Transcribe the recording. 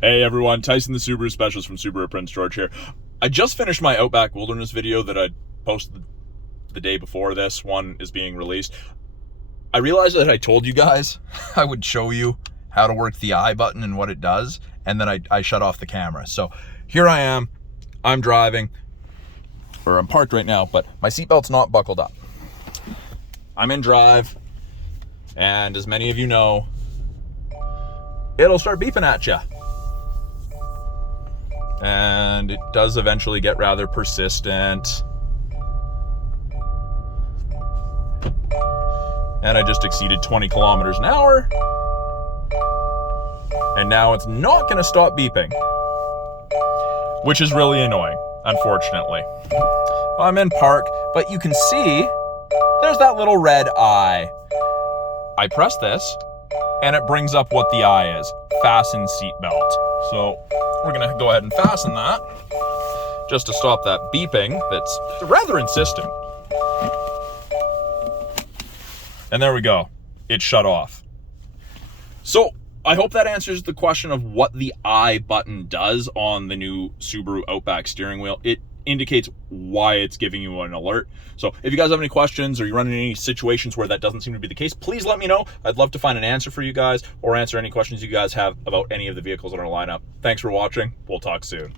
Hey everyone, Tyson the Subaru Specialist from Subaru Prince George here. I just finished my Outback Wilderness video that I posted the day before this one is being released. I realized that I told you guys I would show you how to work the I button and what it does, and then I shut off the camera. So here I am, I'm driving, or I'm parked right now, but my seatbelt's not buckled up. I'm in drive, and as many of you know, it'll start beeping at you. And it does eventually get rather persistent. And I just exceeded 20 kilometers an hour. And now it's not going to stop beeping, which is really annoying, unfortunately. I'm in park, but you can see there's that little red I. I press this, and it brings up what the I is, fasten seatbelt. So we're gonna go ahead and fasten that just to stop that beeping that's rather insistent. And there we go, it shut off. So I hope that answers the question of what the I button does on the new Subaru Outback steering wheel. It indicates why it's giving you an alert. So if you guys have any questions or you run into any situations where that doesn't seem to be the case, please let me know. I'd love to find an answer for you guys or answer any questions you guys have about any of the vehicles in our lineup. Thanks for watching. We'll talk soon.